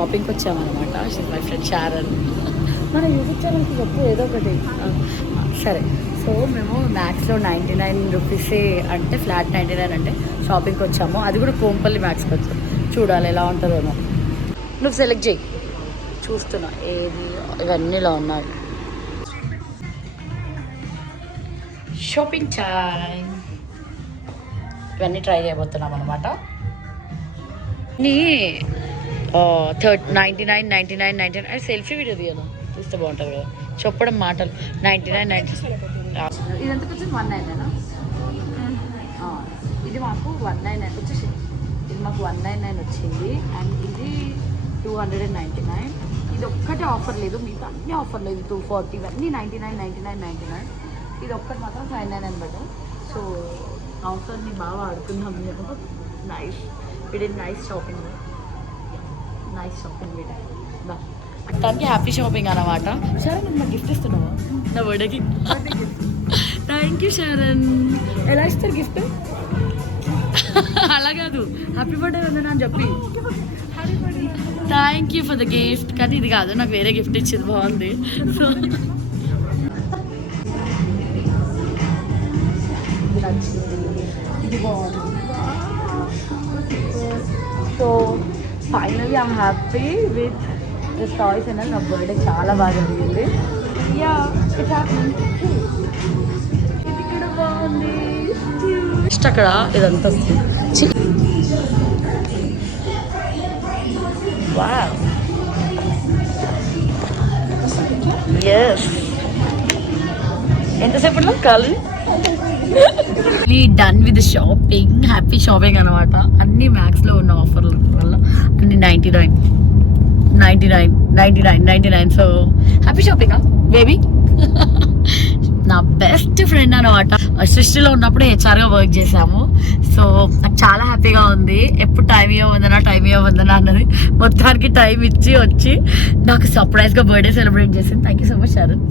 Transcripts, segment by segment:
షాపింగ్కి వచ్చామన్నమాట. My friend Sharon. మన యూట్యూబ్ ఛానల్కి చెప్పు ఏదో ఒకటి. సరే, సో మేము మ్యాక్స్లో 99 రూపీసే అంటే ఫ్లాట్ 99 అంటే షాపింగ్కి వచ్చాము. అది కూడా కోంపల్లి మ్యాక్స్కి వచ్చాము. చూడాలి ఎలా ఉంటుందేమో. నువ్వు సెలెక్ట్ చేయి. చూస్తున్నా ఏది, ఇవన్నీలో ఉన్నాయి. Shopping time. ఇవన్నీ ట్రై చేయబోతున్నాం అనమాట. నీ 99 సెల్ఫీ వీడియో తీయను చూస్తే బాగుంటుంది కదా, చెప్పడం మాటలు. 99 ఇదంతా కొంచెం 199. ఇది మాకు 199 వచ్చేసి, ఇది మాకు 199 వచ్చింది. అండ్ ఇది 299. ఇది ఒక్కటే ఆఫర్ లేదు, మిగతా అన్ని ఆఫర్ లేదు. 240 ఇవన్నీ 99. ఇది ఒక్కటి మాత్రం 599 బట్. సో ఆఫర్ని బాగా ఆడుతున్నాం మేము. నైస్ వీడి నైస్ షాపింగ్ వీడి బా మొత్తానికి హ్యాపీ షాపింగ్ అనమాట. షారన్ నాకు గిఫ్ట్ ఇస్తున్నావా నా బర్త్డేకి? Thank you Sharon. ఎలా ఇస్తారు గిఫ్ట్? అలా కాదు, హ్యాపీ బర్త్డే వందనా అని చెప్పి thank you for the gift. కానీ ఇది కాదు, నాకు వేరే గిఫ్ట్ ఇచ్చింది, బాగుంది. సో ఇది బాగుంది. So finally I'm happy with this toys. And నా బర్త్డే చాలా బాగా జరిగింది. Yeah it's happy. ఇది కూడా బాగుంది. నెక్స్ట్ అక్కడ ఇదంతా వస్తుంది. Wow, yes. ఎంతసేపట్లో కాదు. Done with shopping, happy shopping అనమాట. అన్ని మ్యాక్స్లో ఉన్న ఆఫర్ల వల్ల అన్ని 99. So happy shopping baby. నా బెస్ట్ ఫ్రెండ్ అనమాట. సృష్టిలో ఉన్నప్పుడు హెచ్ఆర్గా వర్క్ చేసాము. సో నాకు చాలా హ్యాపీగా ఉంది. ఎప్పుడు టైం ఇవ్వమందనా అన్నది మొత్తానికి టైం ఇచ్చి వచ్చి నాకు సర్ప్రైజ్గా బర్త్డే సెలబ్రేట్ చేసింది. Thank you so much Sharon.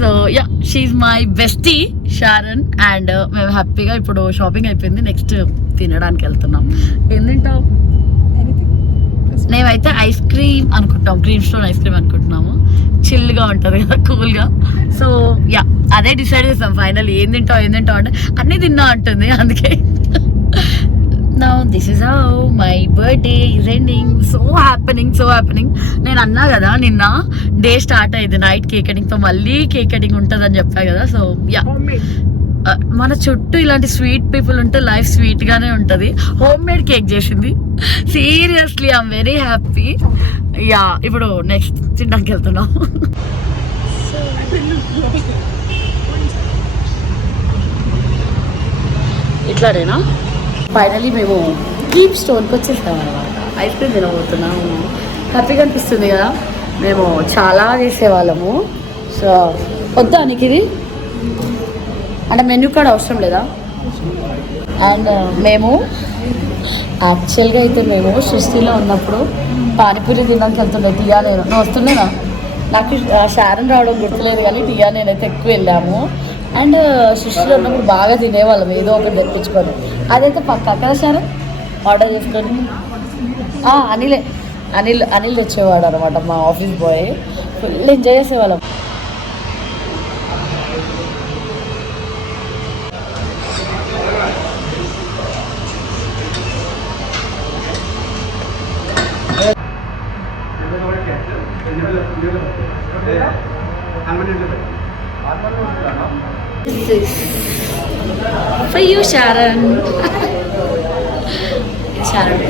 So yeah, she's my bestie Sharon. And మేము హ్యాపీగా ఇప్పుడు షాపింగ్ అయిపోయింది. నెక్స్ట్ తినడానికి వెళ్తున్నాం. ఏం తింటావు? మేమైతే ఐస్ క్రీమ్ అనుకుంటాం, క్రీమ్ స్టోన్ ఐస్ క్రీమ్ అనుకుంటున్నాము. చిల్గా ఉంటుంది కదా, కూల్గా. సో యా, అదే డిసైడ్ చేస్తాం ఫైనల్. ఏం తింటావు అంటే అన్నీ తిన్నా అంటుంది. అందుకే now this is how my birthday is ending. So happening. నేను అన్నా కదా నిన్న డే స్టార్ట్ అయ్యింది నైట్ కేక్ కటింగ్తో. మళ్ళీ కేక్ కటింగ్ ఉంటుంది అని చెప్పా కదా. సో యా, మన చుట్టూ ఇలాంటి స్వీట్ పీపుల్ ఉంటే లైఫ్ స్వీట్గానే ఉంటుంది. హోమ్ మేడ్ కేక్ చేసింది. Seriously I'm very happy. Yeah, ఇప్పుడు నెక్స్ట్ తినడానికి వెళ్తున్నాం. ఇట్లానేనా? ఫైనలీ మేము కీప్ స్టోన్కి వచ్చేస్తాం అనమాట. ఐస్ క్రీమ్ తినబోతున్నాము. హ్యాపీగా అనిపిస్తుంది కదా. మేము చాలా చేసేవాళ్ళము. సో వద్దా నీకు ఇది అంటే మెనూ కార్డ్ అవసరం లేదా? అండ్ మేము యాక్చువల్గా అయితే మేము సృష్టిలో ఉన్నప్పుడు పానీపూరి తినడానికి వెళ్తుండే. టియా నేను నువ్వు వస్తుండేనా? నాకు షారన్ రావడం గుర్తులేదు కానీ టియా నేనైతే ఎక్కువ వెళ్ళాము. అండ్ సృష్టిలో ఉన్నప్పుడు బాగా తినేవాళ్ళం ఏదో ఒకటి తెప్పించుకొని. అదైతే పక్కా కదా షారన్ ఆర్డర్ చేసుకొని. అనిల్ తెచ్చేవాడు అనమాట మా ఆఫీస్ బాయ్. ఫుల్ ఎంజాయ్ చేసేవాళ్ళం. For you, Sharon. Sharon.